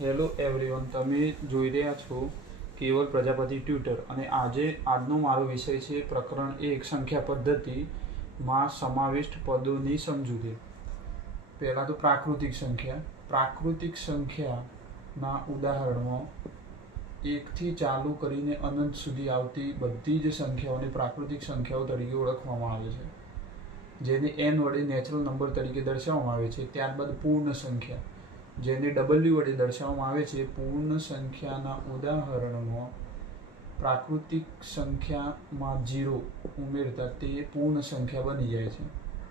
Hello everyone, તમે જોઈ રહ્યા છો કેવલ પ્રજાપતિ ટ્યુટર અને આજનો મારો વિષય છે પ્રકરણ 1 સંખ્યા પદ્ધતિમાં સમાવિષ્ટ પદોની સમજૂતી. પહેલાં તો પ્રાકૃતિક સંખ્યાના ઉદાહરણો 1 થી ચાલુ કરીને અનંત સુધી આવતી બધી જ સંખ્યાઓને પ્રાકૃતિક સંખ્યાઓ તરીકે ઓળખવામાં આવે છે, જેને n વડે નેચરલ નંબર તરીકે દર્શાવવામાં આવે છે. ત્યારબાદ પૂર્ણ સંખ્યા, જેને w વડે દર્શાવવામાં આવે છે. પૂર્ણ સંખ્યાના ઉદાહરણમાં પ્રાકૃતિક સંખ્યામાં 0 ઉમેરતા તે પૂર્ણ સંખ્યા બની જાય છે.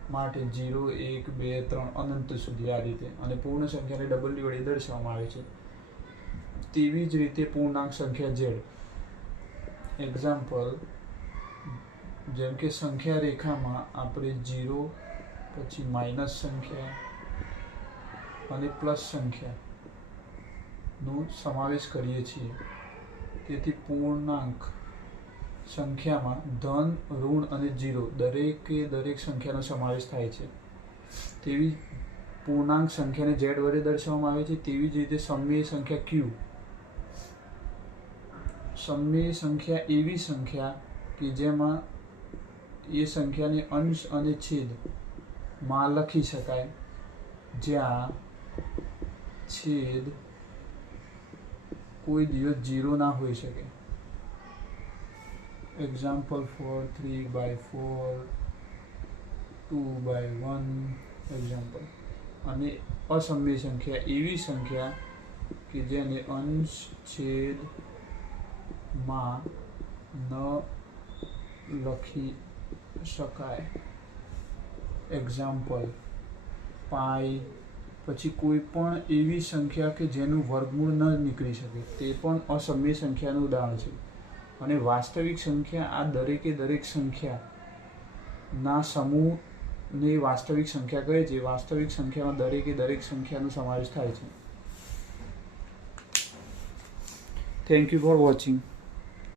માટે 0, 1, 2, 3 અનંત સુધી આ રીતે, અને પૂર્ણ સંખ્યાને w વડે દર્શાવવામાં આવે છે. તેવી જ રીતે પૂર્ણાંક સંખ્યા z. એક્ઝામ્પલ, જેમ કે સંખ્યા રેખામાં આપણે 0, પછી માઇનસ સંખ્યા અને પ્લસ સંખ્યાનો સમાવેશ કરીએ છીએ. તેથી પૂર્ણાંક સંખ્યામાં ધન, ઋણ અને 0 દરેક સંખ્યાનો સમાવેશ થાય છે. તેવી પૂર્ણાંક સંખ્યાને z વડે દર્શાવવામાં આવે છે. તેવી જ રીતે સમમેય સંખ્યા q. સમમેય સંખ્યા એવી સંખ્યા કે જેમાં એ સંખ્યાને અંશ અને છેદમાં લખી શકાય, જ્યાં છેદ કોઈ દિવસ 0 ના હોઈ શકે. Example for 3/4, 2/1 example. અને અસમય સંખ્યા એવી સંખ્યા કે જેને અંશ છેદમાં ન લખી શકાય. એક્ઝામ્પલ પાઈ. પછી કોઈ પણ એવી સંખ્યા કે જેનું વર્ગમૂળ ન નીકળી શકે, તે પણ અસમય સંખ્યાનું ઉદાહરણ છે. અને વાસ્તવિક સંખ્યા, આ દરેક સંખ્યાના સમૂહને વાસ્તવિક સંખ્યા કહે છે. વાસ્તવિક સંખ્યામાં દરેક સંખ્યાનો સમાવેશ થાય છે. Thank you for watching.